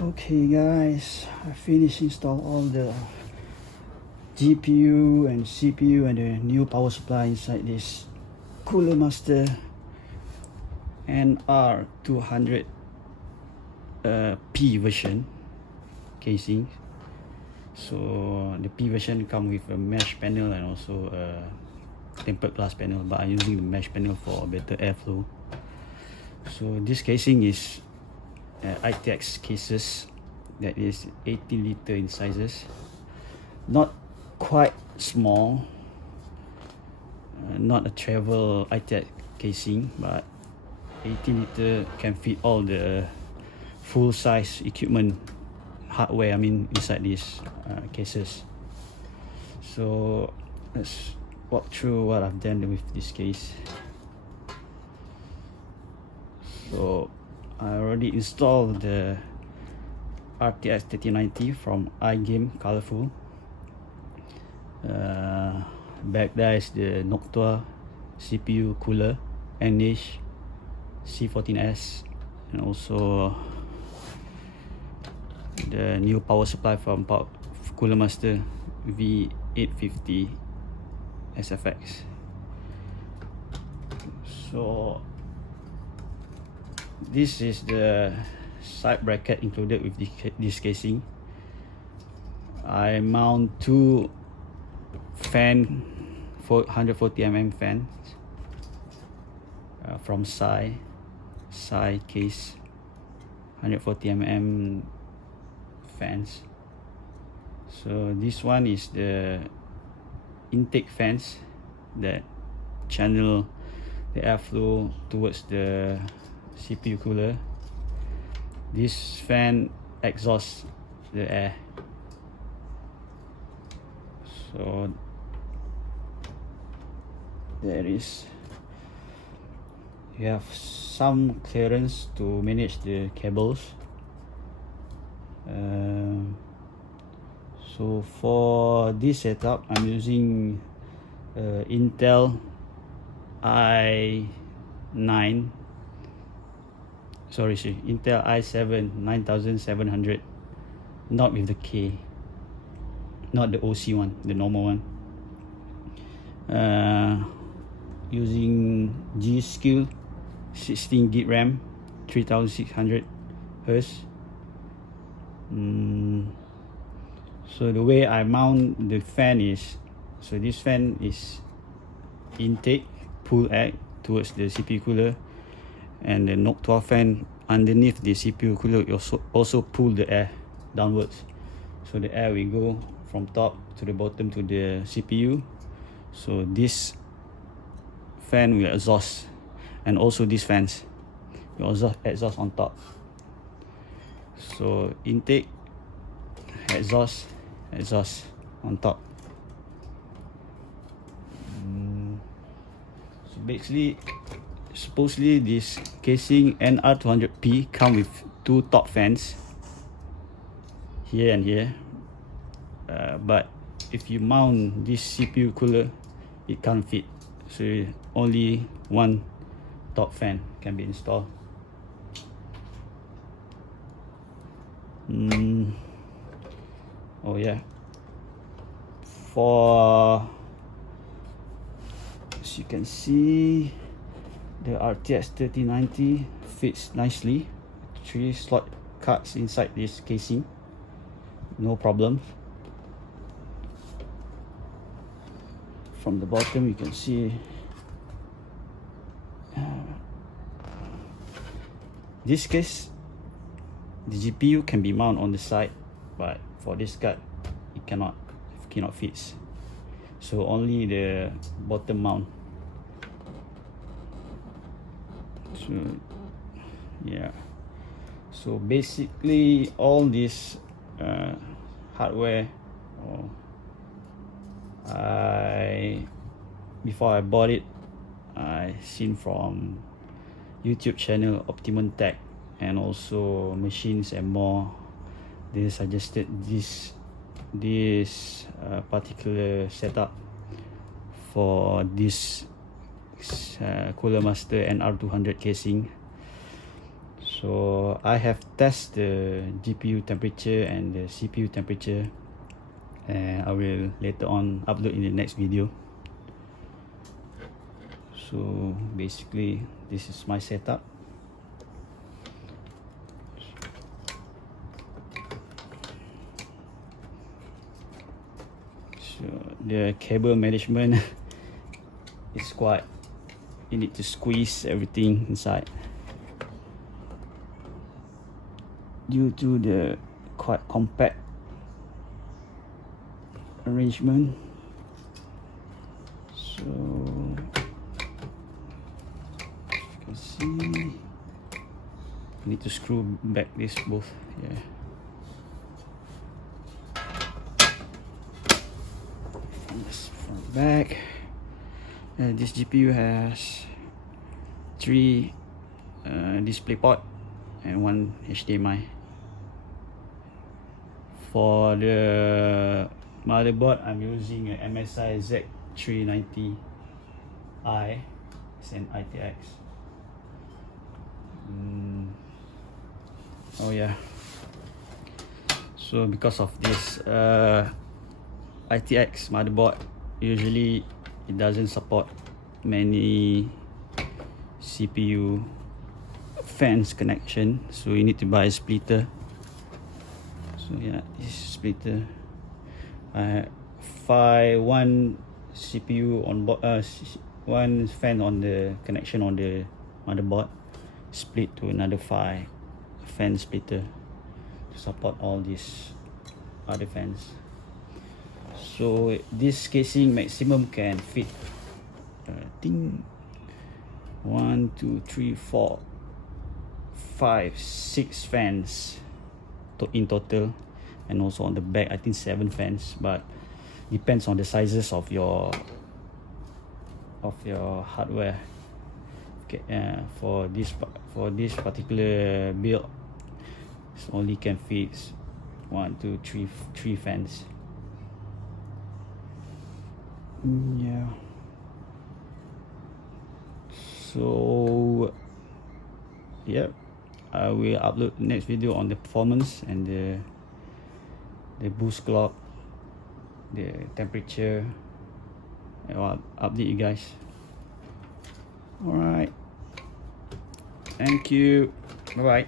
Okay guys, I finished install all the GPU and CPU and the new power supply inside this Cooler Master NR200 P version casing. So the P version come with a mesh panel and also a tempered glass panel, but I'm using the mesh panel for better airflow. So this casing is ITX cases that is 18 liter in sizes, not quite small, not a travel ITX casing, but 18 liter can fit all the full size equipment hardware inside these cases. So let's walk through what I've done with this case. So I already installed the RTX 3090 from Igame colorful. Back there is the Noctua CPU cooler NH C14S, and also the new power supply from Cooler Master V850 SFX. So this is the side bracket included with this casing. I mount two fan 140mm fans from Scythe case, 140mm fans. So this one is the intake fans that channel the airflow towards the CPU cooler. This fan exhausts the air. So there is, you have some clearance to manage the cables. So for this setup, I'm using Intel Intel i7 9700, not with the K, not the OC one, the normal one. Using GSkill 16GB RAM, 3600 Hz. So the way I mount the fan is, so this fan is intake, pull air towards the CPU cooler, and the Noctua fan underneath the CPU cooler also pull the air downwards. So the air will go from top to the bottom to the CPU. So this fan will exhaust, and also these fans will exhaust on top. So intake, exhaust on top. So basically, supposedly this casing NR200P come with two top fans here and here, but if you mount this CPU cooler, it can't fit, so only one top fan can be installed. Oh yeah, for, as you can see, the RTX 3090 fits nicely. 3 slot cards inside this casing, no problem. From the bottom you can see this case, the GPU can be mounted on the side, but for this card it cannot fit, so only the bottom mount. So yeah, so basically all this hardware, before I bought it, I seen from YouTube channel Optimum Tech and also Machines and More. They suggested this particular setup for this Cooler Master NR200 casing. So I have tested the GPU temperature and the CPU temperature, and I will later on upload in the next video. So basically this is my setup. So the cable management is quite, you need to squeeze everything inside due to the quite compact arrangement. So you can see, need to screw back this both. Yeah. Yes, from back. This GPU has 3 display port and 1 HDMI. For the motherboard, I'm using a MSI Z390i. It's an ITX. Oh yeah. So because of this ITX motherboard, usually it doesn't support many CPU fans connection, so you need to buy a splitter. So yeah, this splitter, I have one CPU on board, one fan on the connection on the motherboard, split to another 5 fan splitter to support all these other fans. So this casing maximum can fit, I think 1, 2, 3, 4, 5, 6 fans in total, and also on the back I think 7 fans, but depends on the sizes of your hardware. Okay, for this particular build, it only can fit 1, 2, 3 fans. Yeah. So yeah, I will upload next video on the performance and the boost clock, the temperature. I'll update you guys. Alright, thank you, bye bye.